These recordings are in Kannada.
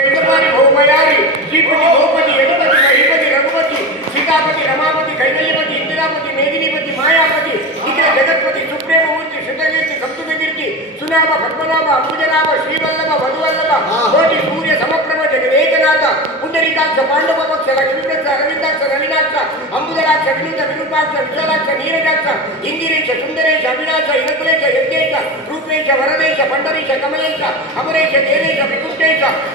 పెద్దవారి బహుమయారి శ్రీపతి భూపతి యదుపతి మహిపతి రఘుపతి సీతాపతి రమాపతి కైవల్యపతి ఇందిరాపతి మేదినీపతి మాయాపతి ఇక్కడ జగత్పతి సుప్రేమమూర్తి శృతకీర్తి సప్తుకీర్తి సునామ పద్మనాభ అంబుజనాభ శ్రీవల్లభ వధువల్లభ కోటి సూర్య సమప్రభ జగదేకనాథ పుండరీకాక్ష పాండవపక్ష లక్ష్మీప్రక్ష రవిందాక్ష రవినాక్ష అంబుదరాక్ష వినుత విరూపాక్ష విశాలాక్ష నీరజాక్ష ఇందిరేక్ష సుందరేశ అవినాశ ఇనకులేశ యజ్ఞేశ రూపేశ వరదేశ పండరీశ కమలేశ అమరేశ దేవేశ వికు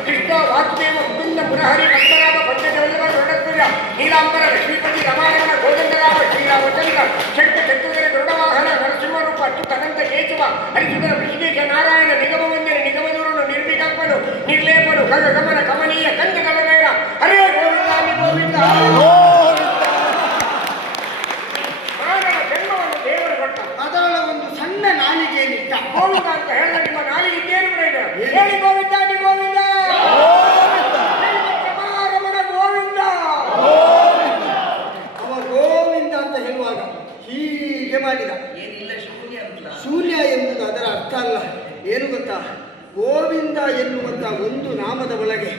ಕೃಷ್ಣ ವಾಸುದೇವ ಮುಕುಂದ ಮುರಹರಿ ಭಕ್ತರಾದ ಪಂಚಜವಲ್ಲಭ ಗರುಡಧ್ವಜ ನೀಲಾಂಬರ ಲಕ್ಷ್ಮೀಪತಿ ರಮಾರಮಣ ಗೋವಿಂದರಾಮ ಶ್ರೀರಾಮಚಂದ್ರ ಶಕ್ತ ಚತುರ್ಗರ ಗರುಡವಾಹನ ನರಸಿಂಹರೂಪ ಅಚ್ಯುತ ಅನಂತ ಕೇಶವ ಹರಿಸುಧರ ಋಷಿಕೇಶ ನಾರಾಯಣ ನಿಗಮ ಮಂದಿರ ನಿಗಮದೂರನು ನಿರ್ವಿಕಲ್ಪನು ನಿರ್ಲೇಪನು ಖಗ ಗಮನ ಕಮನೀಯ ಕಂದ ಗಲನಯನ ಹರೇ ಗೋವಿಂದ ಹರಿ ಗೋವಿಂದ. ಮಾನವ ಜನ್ಮವನ್ನು ದೇವರು ಕೊಟ್ಟ. ಅದರ ಒಂದು ಸಣ್ಣ ನಾಲಿಗೆ ನಿಟ್ಟ ಗೋವಿಂದ ಅಂತ ಹೇಳ ನಿಮ್ಮ ನಾಲಿಗೆ ಇದ್ದೇನು ಹೇಳಿ ಗೋವಿಂದ ರಮಣ ಗೋವಿಂದ ಅವ ಗೋವಿಂದ ಅಂತ ಹೇಳುವಾಗ ಹೀಗೆ ಮಾಡಿದ ಏನಿಲ್ಲ ಶೂನ್ಯ ಅಂತ ಶೂನ್ಯ ಎನ್ನುವುದು ಅದರ ಅರ್ಥ ಅಲ್ಲ ಏನು ಗೊತ್ತಾ ಗೋವಿಂದ ಎನ್ನುವಂತ ಒಂದು ನಾಮದ ಒಳಗೆ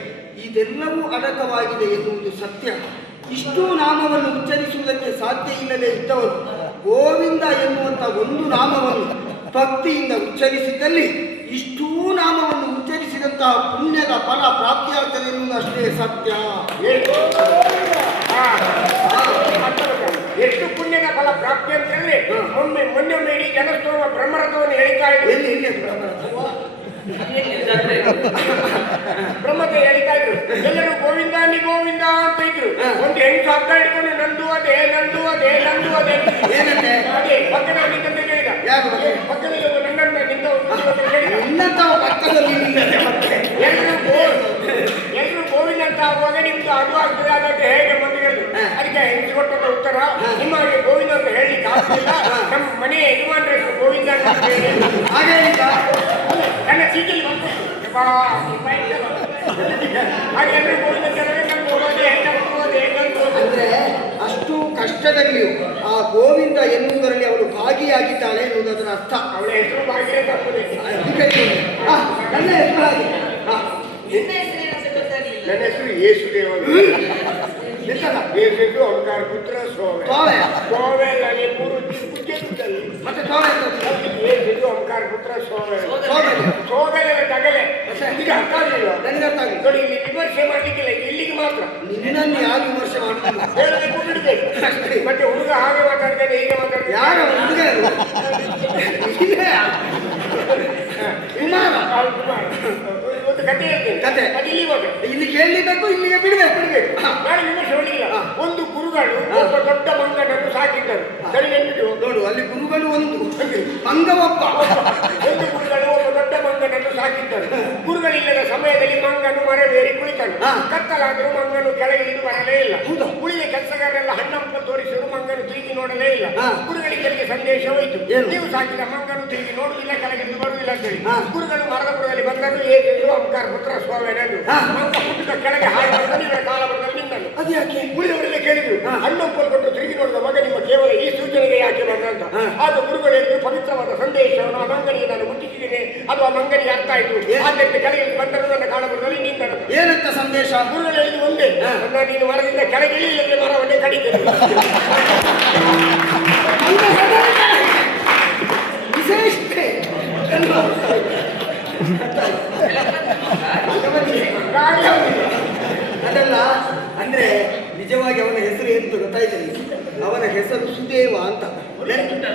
ಇದೆಲ್ಲವೂ ಅಡಕವಾಗಿದೆ ಎನ್ನುವುದು ಸತ್ಯ ಇಷ್ಟೂ ನಾಮವನ್ನು ಉಚ್ಚರಿಸುವುದಕ್ಕೆ ಸಾಧ್ಯ ಇಲ್ಲದೆ ಇದ್ದವರು ಗೋವಿಂದ ಎನ್ನುವಂಥ ಒಂದು ನಾಮವನ್ನು ಭಕ್ತಿಯಿಂದ ಉಚ್ಚರಿಸಿದ್ದಲ್ಲಿ ಇಷ್ಟೂ ನಾಮವನ್ನು ಉಚ್ಚರಿಸಿದಂತಹ ಪುಣ್ಯದ ಫಲ ಪ್ರಾಪ್ತಿಯಾಗ್ತದೆ ಎನ್ನುವುದು ಅಷ್ಟೇ ಸತ್ಯ? ಎಷ್ಟು ಪುಣ್ಯದ ಫಲ ಪ್ರಾಪ್ತಿ ಅಂತ ಹೇಳಿದ್ರೆ ಒಮ್ಮೆ ಮೊನ್ನೆ ಒಮ್ಮೆ ಇಡೀ ಜನಸ್ತೋಮ ಬ್ರಹ್ಮರಥವನ್ನು ಹೇಳ್ತಾ ಇದ್ರು ಬ್ರಹ್ಮತೆ ಹೇಳಿತಾ ಇದ್ರು. ಎಲ್ಲರೂ ಗೋವಿಂದ ನೀ ಗೋವಿಂದ ಅಂತ ಇದ್ರು. ಒಂದು ಹೆಂಗು ಹಗ್ಗ ಹಿಡ್ಕೊಂಡು ನಂದು ಅದೇ ನಂದು ಅದೇ ನಂದು ಅದೇ ಏನಂತೆ? ಅದೇ ಪಕ್ಕದ ನಿಂತ ಹೇಳಿದ ಯಾರು? ಪಕ್ಕದಲ್ಲಿ ಒಬ್ಬ ನಿಂತ ಪಕ್ಕದಲ್ಲಿ ಮತ್ತೆ? ಎಲ್ಲರೂ ಎಲ್ಲರೂ ಗೋವಿಂದ ಅಂತ ಆಗುವಾಗ ನಿಮ್ದು ಅದು ಆಗ್ತದೆ ಅದಂತ ಹೇಗೆ ಮಂದಿಗಳು ಅದಕ್ಕೆ ಉತ್ತರ? ನಿಮ್ಮ ಹಾಗೆ ಗೋವಿಂದ ಅಂತ ಹೇಳಿ ನಮ್ಮ ಮನೆಯ ಯಜಮಾನ್ರ ಗೋವಿಂದ ಅಂತ ಹೇಳಿ. ಹಾಗೆ ಅಂದ್ರೆ ಅಷ್ಟು ಕಷ್ಟದಲ್ಲಿಯೂ ಆ ಗೋವಿಂದ ಎನ್ನುವುದರಲ್ಲಿ ಅವಳು ಭಾಗಿಯಾಗಿದ್ದಾಳೆ ಎನ್ನುವುದರ ಅದರ ಅರ್ಥ. ಅವಳ ಹೆಸರು ನನ್ನ ಹೆಸರು ಹಾಗೆ. ನಿನ್ನ ಹೆಸರು ಯೇಸುದೇವ ನಿಂತಲ್ಲ? ಯೇಸು ಓಂಕಾರ ಪುತ್ರ ಸೋವೆ. ಸೋವೆ. ಮೂರು ಮತ್ತೆ ಯೇಸು ಓಂಕಾರ ಪುತ್ರ ಸೋವೆ. ಸೋಗಲೆ ತಗಲೆ? ಈಗ ಅರ್ಥ ಆಗಲಿಲ್ವಾ? ನನಗೆ ಅರ್ಥ ಆಗಿಲ್ಲ ನೋಡಿ ಇಲ್ಲಿ ವಿಮರ್ಶೆ ಮಾಡ್ಲಿಕ್ಕಿಲ್ಲ ಇದು ಇಲ್ಲಿಗೆ ಮಾತ್ರ. ನಿನ್ನನ್ನು ಯಾರು ವಿಮರ್ಶೆ ಬಿಡ್ಬೇಕು ಮತ್ತೆ ಹುಡುಗ ಹಾಗೆ ಮಾತಾಡ್ತಾನೆ ಹೀಗೆ ಮಾತಾಡ್ತಾನೆ. ಯಾರ ಹುಡುಗ ಇಲ್ಲೇ. ಕುಮಾರ. ಅವ್ನು ಕುಮಾರ. ಒಂದು ಕತೆ ಹೇಳ್ತೇನೆ. ಕತೆ. ಅದು ಇಲ್ಲಿ ಹೋಗಿ ಇಲ್ಲಿ ಕೇಳಲಿಬೇಕು ಇಲ್ಲಿಗೆ ಬಿಡಬೇಕು. ಬಿಡ್ಬೇಕು ನಾನು ವಿಮರ್ಶೆ ಹೊಡಿಲ್ಲ ಒಂದು ಗುರುಗಳು ಒಬ್ಬ ದೊಡ್ಡ ಮಂಗನನ್ನು ಸಾಕಿದ್ದರು ಸರಿ ನೋಡು ಅಲ್ಲಿ ಗುರುಗಳು ಒಂದು ಮಂಗವಪ್ಪ. ಒಂದು ಗುರುಗಳು ಒಬ್ಬ ದೊಡ್ಡ ಮಂಗನನ್ನು ಸಾಕಿದ್ದರು. ಗುರುಗಳಿಲ್ಲದ ಸಮಯದಲ್ಲಿ ಮಂಗನು ಮರಬೇರಿ ಕುಳಿತನು. ಕತ್ತಲಾದರೂ ಮಂಗನು ಕೆಳಗಿಳಿದು ಬರಲೇ ಇಲ್ಲ. ಕುಳಿಯ ಉಳಿದ ಕೆಲಸಗಾರರೆಲ್ಲ ಹಣ್ಣಪ್ಪ ತೋರಿಸಿದ್ರು ಮಂಗನು ತಿರುಗಿ ನೋಡಲೇ ಇಲ್ಲ. ಗುರುಗಳಿಗೆ ಸಂದೇಶ ಹೋಯಿತು? ನೀವು ಸಾಕಿದ ಮಂಗನು ತಿರುಗಿ ನೋಡುವುದಿಲ್ಲ ಕೆಳಗಿಳಿದು ಬರುವುದಿಲ್ಲ ಅಂತ ಹೇಳಿ ಹಾ. ಗುರುಗಳು ಮರದ ಬುಡದಲ್ಲಿ ಬಂದರು ಏಕೆಂದು ಅಂಕಾರ ಪುತ್ರ ಸ್ವಾಮಿ. ಮಂಗ ಹುಟ್ಟಿದ ಕೆಳಗೆ ಹಾಗೆ ಕಾಲ ನಿಂತನು ಅದು ಯಾಕೆ? ಉಳಿದವರೆಲ್ಲ ಕೇಳಿದ್ರು. ಹಣ್ಣು ಹಣ್ಣೊಪ್ಪಲು ಕೊಟ್ಟು ತಿರುಗಿ ನೋಡಿದ ಮಗ ನಿಮ್ಮ ಕೇವಲ ಈ ಸೂಚನೆಗೆ ಯಾಕೆ ಬಂದ ಅಂತ. ಆಗ ಗುರುಗಳು ಹೇಳಿದ್ರು ಪವಿತ್ರವಾದ ಸಂದೇಶವನ್ನು ಆ ಮಂಗನಿಗೆ ನಾನು ಮುಟ್ಟಿಸಿದ್ದೇನೆ. ಅದು ಆ ಮಂಗನಿಗೆ ಅರ್ಥ ಆಯ್ತು? ಆದ್ದರಿಂದ ಕೆಳಗೆ ಬಂದರು ನನ್ನ ಕಾಣಬಹುದು ನೀನು ಏನಂತ ಸಂದೇಶ? ಗುರುಗಳು ಹೇಳಿದ್ರು ಒಂದೇ. ನನ್ನ ನೀನು ಮರದಿಂದ ಕೆಳಗೆ ಇಳಿಯಿಲ್ಲದೆ ಮರವನ್ನೇ ಕಡಿತೇನೆ ವಿಶೇಷತೆ ಅಲ್ವಾ? ಗಾಳಿ ಹೋಗಿದೆ. ಅದಲ್ಲ ಅಂದ್ರೆ ನಿಜವಾಗಿ ಅವನ ಹೆಸರು ಎಂತ ಗೊತ್ತಾಯ್ತು ನಿಮಗೆ? ಅವನ ಹೆಸರು ಸುದೇವ ಅಂತ ಒಳ್ಳೆದುಂಟು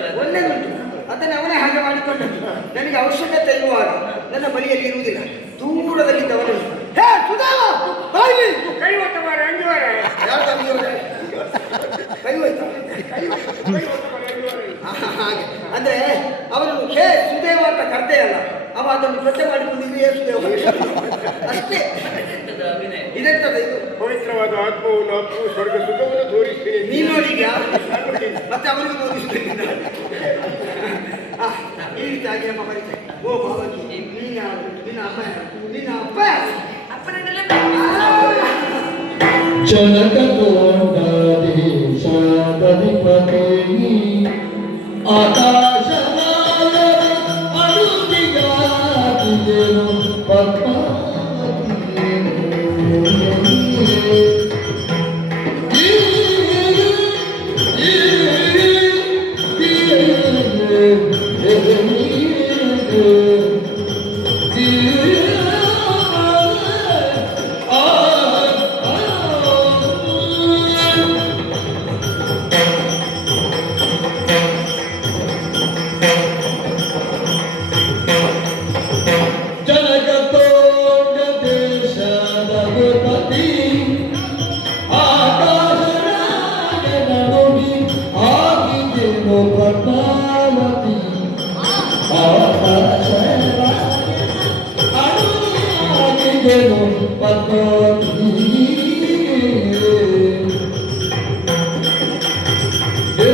ಅದನ್ನು ಅವನೇ ಹಾಗೆ ಮಾಡಿಕೊಂಡದ್ದು ನನಗೆ ಅವಶ್ಯಕತೆ ಇರುವಾಗ ನನ್ನ ಬಳಿಯಲ್ಲಿ ಇರುವುದಿಲ್ಲ ದೂರದಲ್ಲಿದ್ದವನು ಹೇ ಸುದೇವ ಬಾಯಿ ಕೈ ಒತ್ತ ಮಾರ ಅಂಗಿ ಮಾರ ಯಾರು ತಂದಿರೋದು? ಕೈ ಹೋಯ್ತಾ ಕೈ ಒತ್ತ ಕೈ ಒತ್ತ ಮಾರ ಅಂಗಿ ಮಾರ ಆಹಾ, ಹಾಗೆ. ಅಂದ್ರೆ ಅವನು ಹೇ ಸುದೇವ ಅಂತ ಕರ್ದೇ ಅಲ್ಲ. ಅವ ಅದನ್ನು ಸ್ವಚ್ಛ ಮಾಡಿಕೊಂಡಿದ್ರೆ ಹೇ ಸುದೇವ? ಅಷ್ಟೇ. ಇದೆಂತದ ಇದು? ಪವಿತ್ರವಾದ ಆತ್ಮವನ್ನು ಅಪ್ಪು ಸ್ವರ್ಗ ಸುಖವನ್ನು ತೋರಿಸ್ತೀನಿ. ನೀನು ನೋಡಿದ್ಯಾ? ಮತ್ತೆ ಅವನಿಗೆ ತೋರಿಸ್ತೀನಿ. ಈ ರೀತಿಯಾಗಿ ನಮ್ಮ ಪರಿಚಯ ಓ ಭಾವಿ ನೀನ್ ಯಾರು? ನಿನ್ನ ಅಮ್ಮ ಯಾರು? ನಿನ್ನ ಅಪ್ಪ ಯಾರು? ಅಪ್ಪನನ್ನೆಲ್ಲ ಜನಕದೋಂಡಾಧೀಶಾಧಿಪತಿ आकाश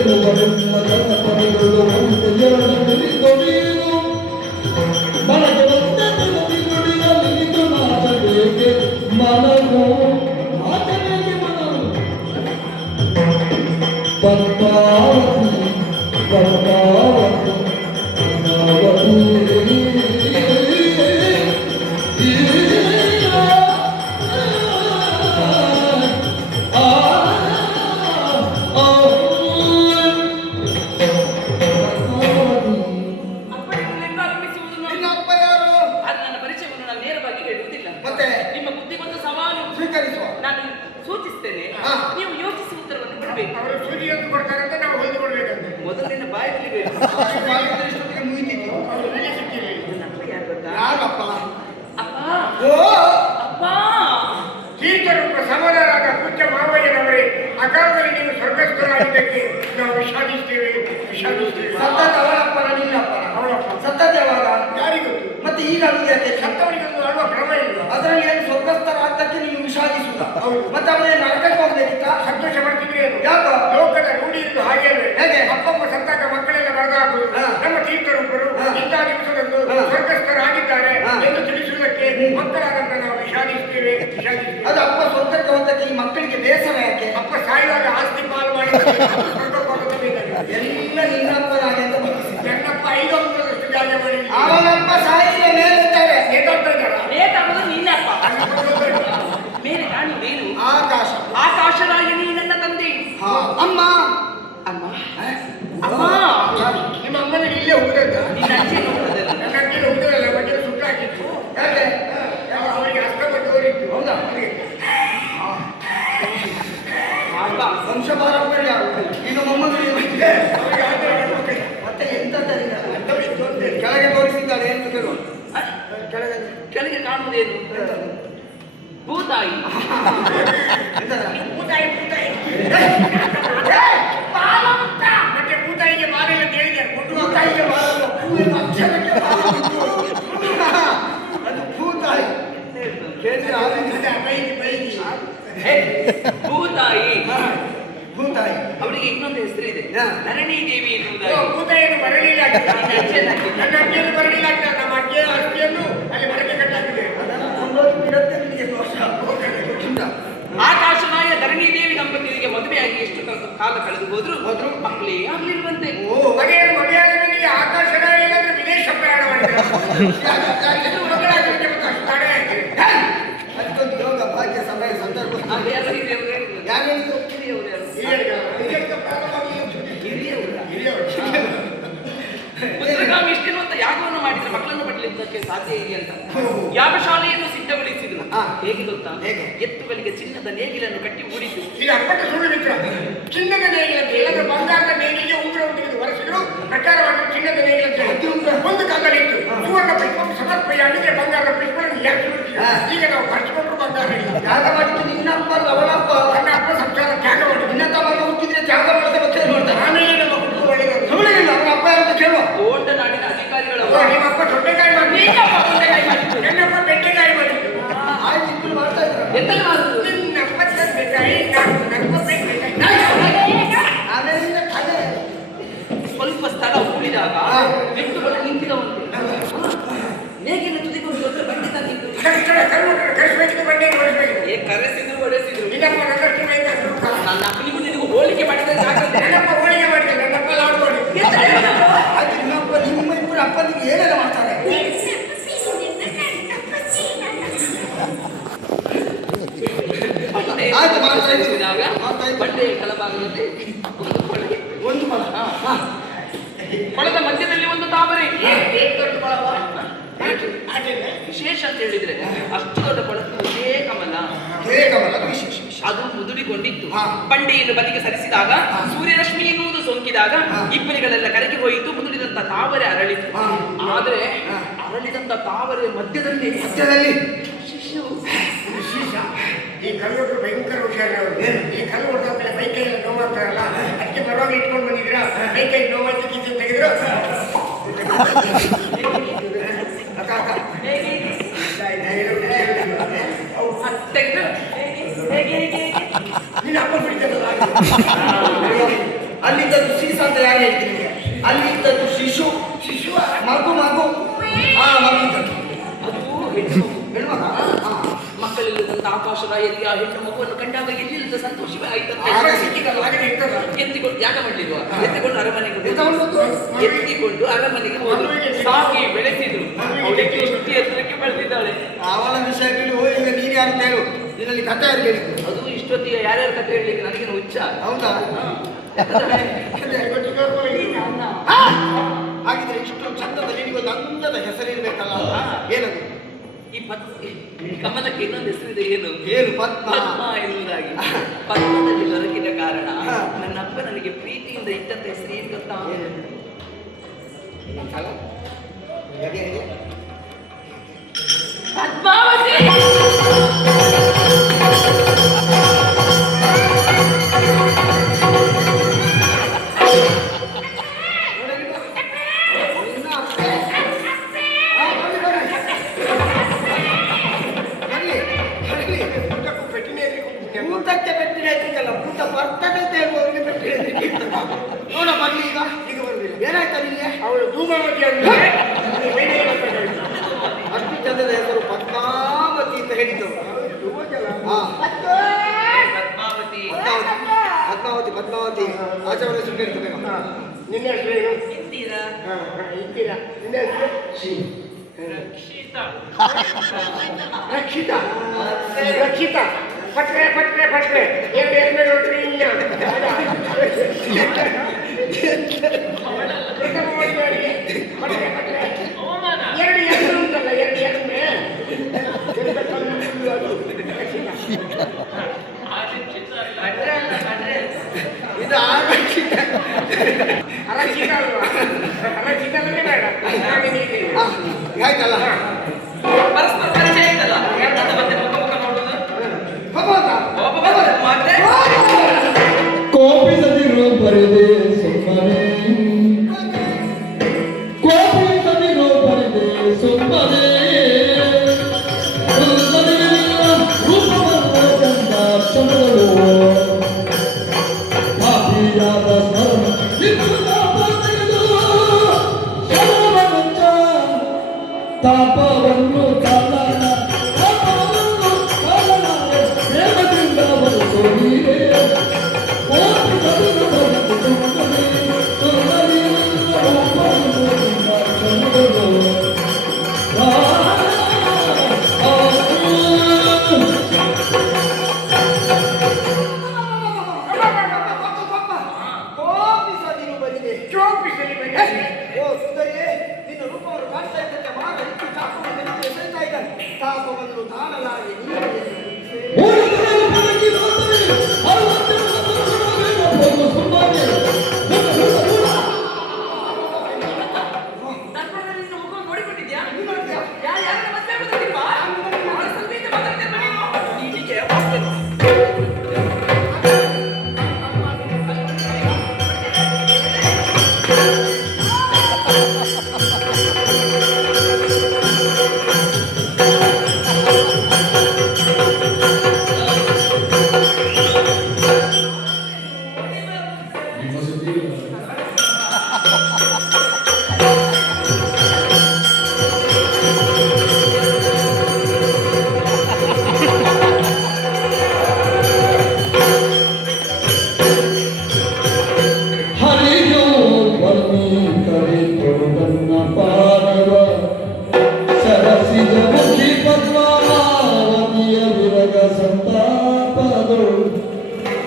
ಏನು ಅಕಾಲದಲ್ಲಿ ನೀವು ವಿಷಾದಿಸ್ತೇವೆ ವಿಷಾದಿಸ್ತೇವೆ. ಸತ್ತದ ಅವಳಪ್ಪನ ನಿನ್ನಪ್ಪನ ಅವಳಪ್ಪ. ಸತ್ತದ ಯಾವಾಗ? ಯಾರಿಗೂ ಮತ್ತೆ ಈಗ ಅದು ಯಾಕೆ? ಸತ್ತವರಿಗೊಂದು ಆಡುವ ಕ್ರಮ ಇಲ್ಲ. ಅದರಲ್ಲಿ ಏನು ಸ್ವರ್ಗಸ್ಥರಾದ್ದಕ್ಕೆ ನೀವು ವಿಷಾದಿಸುದ ಹೌದು. ಮತ್ತೆ ಅವರೇ ನರಕಕ್ಕೆ ಹೋಗ್ಬೇಕಿತ್ತ? ಸಂತೋಷ ಪಡ್ತಿದ್ರೆ ಯಾಕೋ? ಲೋಕದ ರೂಢಿ ಇದ್ದು ಹಾಗೆ? ಹೇಗೆ? ಅಪ್ಪಮ್ಮ ಸತ್ತಾಗ ಮಕ್ಕಳೆಲ್ಲ ಬರದಾಗುವುದು ನಮ್ಮ ತೀರ್ಥರೊಬ್ಬರು. ಇಂಥ ದಿವಸದಂದು. ಸ್ವರ್ಗಸ್ಥರಾಗಿದ್ದಾರೆ. ಎಂದು ತಿಳಿಸುವುದಕ್ಕೆ ಮಕ್ಕಳಾದಂತ ನಾವು ವಿಷಾದಿಸ್ತೇವೆ ವಿಷಾದಿಸ್ತೇವೆ. ಅದು ಅಪ್ಪ ಸ್ವರ್ಗಕ್ಕೆ ಹೋದಕ್ಕೆ ಈ ಮಕ್ಕಳಿಗೆ ಬೇಸರ ಯಾಕೆ? ಅಪ್ಪ ಸಾಯುವಾಗ ಎಲ್ಲ ನಿನ್ನಪ್ಪನಾಗೆ ಅಂತ ಭಾವಿಸಿದ ನನ್ನಪ್ಪ ಐದು ಅಂಕದಷ್ಟು ಜಾಗ ಮಾಡಿ ಅವನಪ್ಪ ಸಾಯಿಸಿದ ಮೇಲಿದ್ದಾರೆ? ನೇತಾಡುವುದು ನಿನ್ನಪ್ಪ. ಮೇಲೆ ಕಾಣು ನೀನು. ಆಕಾಶ. ಆಕಾಶರಾಗಿ ನೀ ನನ್ನ ತಂದೆ. ಹಾ. ಅಮ್ಮ. ಅಮ್ಮ. ಹ? ಅಮ್ಮ. ನಿಮ್ಮ ಅಮ್ಮನಿಗೆ ಇಲ್ಲೇ ಹುಡುಗದ್ದ ನಿನ್ನ ಅಜ್ಜಿ ನನ್ನ ಅಜ್ಜಿನ ಹುಡುಗರಲ್ಲ ಬಗ್ಗೆ ಸುಟ್ಟು ಹಾಕಿತ್ತು ಯಾಕೆ? ಅವರಿಗೆ ಅಷ್ಟಪಟ್ಟು ಓದಿತ್ತು ಹೌದಾ? ಅಪ್ಪ ವಂಶ ಪಾರಂಪರ್ಯ ಇನ್ನು ಮೊಮ್ಮಗಳಿಗೆ ಮಾಡ್ಬೇಕು. ಮತ್ತೆ ಎಂತದರಿಂದ ಕೆಳಗೆ ತೋರಿಸಿದ್ದಾಳೆ ಎಂದು ಕೇಳುವ? ಕೆಳಗೆ ಕೆಳಗೆ ಕಾಣುವುದೇನು? ಭೂತಾಯಿ? ಭೂತಾಯಿ ಭೂತಾಯಿ. ಮತ್ತೆ ಭೂತಾಯಿಗೆ ಬಾಲೆಲ್ಲ ಕೇಳಿದ್ದಾರೆ ಭೂತಾಯಿಗೆ. ಅದು ಭೂತಾಯಿ. ಕೇಳಿದ್ರೆ ಭೂತಾಯಿ ಭೂತಾಯಿ. ಅವರಿಗೆ ಇನ್ನೊಂದು ಹೆಸರು ಇದೆ ಧರಣಿ ದೇವಿ ಭೂತಾಯಿಯನ್ನು ಬರಲಿಲ್ಲ ನಿನ್ನ ಅಜ್ಜಿಯನ್ನು ಬರಲಿಲ್ಲ ನಮ್ಮ ಅಜ್ಜಿಯ ಅಜ್ಜಿಯನ್ನು ಅಲ್ಲಿ ಮರಕ್ಕೆ ಕಟ್ಟಾಗಿದೆ ನಿನಗೆ ಆಕಾಶನಾಯ ಧರಣಿ ದೇವಿ ದಂಪತಿಗೆ ಮದುವೆಯಾಗಿ ಎಷ್ಟು ಕಾಲ- ಕಾಲ ಕಳೆದು ಹೋದ್ರು? ಹೋದ್ರು. ಮಕ್ಕಳೇ ಆಗ್ಲಿಲ್ವಂತೆ. ಓ ಮದುವೆಯಾದ ಮೇಲೆ ಆಕಾಶದ ಏನಾದ್ರೂ ವಿದೇಶ ಪ್ರಯಾಣ ಮಾಡಿದ್ರೆ? ಮಕ್ಕಳಾಗಲಿಕ್ಕೆ ಸಾಧ್ಯ ಇದೆ ಅಂತ. ಯಾವ ಶಾಲೆಯನ್ನು ಸಿದ್ಧಗೊಳಿಸಿದ್ರು. ಹೇಗೆ ಗೊತ್ತಾ? ಎತ್ತುಗಳಿಗೆ ಚಿನ್ನದ ನೇಗಿಲನ್ನು ಕಟ್ಟಿ ಊಡಿದ್ದು ಇದು ಅಪ್ಪಟ ಸುಳ್ಳು ಮಿತ್ರ ಚಿನ್ನದ ನೇಗಿಲ ಅಂತ ಹೇಳಿದ್ರೆ ಬಂಗಾರದ ನೇಗಿಲಿಗೆ ಉಂಗುರವನ್ನು ತೆಗೆದು ಒರೆಸಿದ್ರು. ಪ್ರಚಾರ ಚಿನ್ನದ ನೇಗಿಲ ಅಂತ ಹೇಳಿ ಒಂದು ಕಾಲದಲ್ಲಿ ಇತ್ತು ಸುವರ್ಣ ಪುಷ್ಪ ಸಮರ್ಪಯಾಗಿದ್ರೆ ಬಂಗಾರದ ಪುಷ್ಪವನ್ನು ಯಾಕೆ ಬಿಡ್ತೀವಿ ಹಾ. ಈಗ ನಾವು ಖರ್ಚುಕೊಂಡ್ರು ಬಂಗಾರ ಇಲ್ಲ. ಕಳಿಸ್ತಾರೆ ಕರ್ನಾಟಕ ಕಳಿಸ್ಬೇಕಿದ್ದು ಏ ನನ್ನ ಅಪ್ಪನಿಗೂ ನಿನಗೂ ಹೋಲಿಕೆ ಮಾಡಿದ್ರೆ ಸಾಕು. ನನ್ನಪ್ಪ ಹೋಲಿಕೆ ಮಾಡಿದ್ರೆ ನಿಮ್ಮಪ್ಪ ನಿಮ್ಮ ಅಪ್ಪನಿಗೆ ಏನೆಲ್ಲ ಮಾಡ್ತಾರೆ? ಆಯ್ತು ಮಾಡ್ತಾ ಇದ್ದಾಗ ಬಂಡೆ ಒಂದು ಕೊಳಗೆ ಒಂದು ಕೊಳ ಕೊಳದ ಮಧ್ಯದಲ್ಲಿ ಒಂದು ತಾಮರೆ ಏ ಅಂತ ಹೇಳಿದ್ರೆ ಅಷ್ಟು ದೊಡ್ಡ ಕೊಳಕು ಒಂದೇ ಕಮಲ. ಕೇಕವಲ್ಲ ವಿಶೇಷ ವಿಶೇಷ. ಅದು ಮುದುಡಿಕೊಂಡಿತ್ತು. ಬಂಡೆಯನ್ನು ಬದಿಗೆ ಸರಿಸಿದಾಗ ಸೂರ್ಯರಶ್ಮಿ ಎನ್ನುವುದು ಸೋಂಕಿದಾಗ. ಇಬ್ಬರಿಗಳೆಲ್ಲ ಕರಗಿ ಹೋಯಿತು ಮುದುಡಿದಂತ ತಾವರೆ ಅರಳಿತು. ಆದರೆ ಅರಳಿದಂತ ತಾವರೆ ಮಧ್ಯದಲ್ಲಿ ಮಧ್ಯದಲ್ಲಿ. ಈ ಕಲ್ಲೊಟ್ಟು ಭಯಂಕರ ಹುಷಾರ ಈ ಕಲ್ಲು ಹೊಡೆದಾದ್ಮೇಲೆ ಮೈ ಕೈ ನೋವು ನೋವಾಗ್ತಾರಲ್ಲ ಅದಕ್ಕೆ ಪರವಾಗಿ ಇಟ್ಕೊಂಡು ಬಂದಿದ್ದೀರಾ? ಮೈ ಕೈ ನೋವು ಅಂತ ತೆಗೆದ್ರು? ಅಲ್ಲಿದ್ದದ್ದು ಸೀಸ ಅಂತ ಯಾರು ಹೇಳ್ತೀನಿ ಅಲ್ಲಿದ್ದದ್ದು ಶಿಶು. ಶಿಶು ಮಗು ಮಗು. ಹಾ ಮಗು. ಇದ್ದದ್ದು ಅದು ಹೆಣ್ಣು ಹೆಣ್ಮಗ. ಮಕ್ಕಳಿಲ್ಲದಂತ ಆಕಾಶದ ಎಲ್ಲಿ ಆ ಹೆಣ್ಣು ಮಗುವನ್ನು ಕಂಡಾಗ ಎಲ್ಲಿಲ್ಲದ ಸಂತೋಷವೇ ಆಯ್ತಂತೆ. ಹಾಗೆ ಎತ್ತಿಕೊಂಡು ಯಾಕ ಮಾಡ್ಲಿಲ್ಲ ಎತ್ತಿಕೊಂಡು ಅರಮನೆಗೆ ಎತ್ತಕೊಂಡು ಅರಮನೆಗೆ ಹೋದ್ರು. ಸಾಕಿ ಬೆಳೆಸಿದ್ರು. ಎಷ್ಟು ಎತ್ತರಕ್ಕೆ ಬೆಳೆದಿದ್ದಾಳೆ ಅವಳ ವಿಷಯ ಬಿಡು ಈಗ ನೀನು ಯಾರು ಹೇಳು. ನಿನ್ನಲ್ಲಿ ಕಥೆ ಯಾರು ಹೇಳಿದ್ರು ಅದು ಇಷ್ಟೊತ್ತಿಗೆ ಯಾರ್ಯಾರ ಕಥೆ ಹೇಳಲಿಕ್ಕೆ ನನಗೇನು ಹುಚ್ಚ? ಹೌದಾ! ಹಾಗಿದ್ರೆ ಇಷ್ಟು ಚಂದದ ನಿನಗೊಂದು ಅಂದದ ಹೆಸರಿರ್ಬೇಕಲ್ಲ. ಏನದು? ಈ ಪದ್ ಈ ಕಮಲಕ್ಕೆ ಇನ್ನೊಂದು ಹೆಸರಿದೆ ಏನು? ಏನು ಪದ್ಮ? ಎಂಬುದಾಗಿ ಎನ್ನುವುದಾಗಿ. ಪದ್ಮದಲ್ಲಿ ದೊರಕಿದ ಕಾರಣ. ನನ್ನ ಅಪ್ಪ ನನಗೆ ಪ್ರೀತಿಯಿಂದ ಇಟ್ಟಂತ ಹೆಸರು ಏನು ಗೊತ್ತಾ? ಅಲ್ಲ? ಏನಾಯ್ತಾ ನಿಮಗೆ ಅವಳು ಧೂಮಾವತಿ ಬೇರೆ ಬರ್ಬೇಕಾಗಿತ್ತು. ಅಷ್ಟು ಚಂದದ ಹೆಸರು ಪದ್ಮಾವತಿ ಅಂತ ಹೇಳಿದ್ರು ಹಾ ಪದ್ಮಾವತಿ. ಪದ್ಮಾವತಿ. ಪದ್ಮಾವತಿ ಕೇಳ್ತದೆ ಹಾ. ನಿನ್ನ ಹೆಸರು ಏನು? ಇದ್ದೀರಾ ಇದ್ದೀರಾ ನಿನ್ನ ಹೆಸರು? ರಕ್ಷಿತಾ. ರಕ್ಷಿತ. ರಕ್ಷಿತ. ಪಟ್ರೆ ಪಟ್ರೆ ಪಟ್ರೆ. ನೋಡ್ರಿ ಇನ್ನ? ಪ್ರಥಮ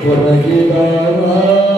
Por aquí para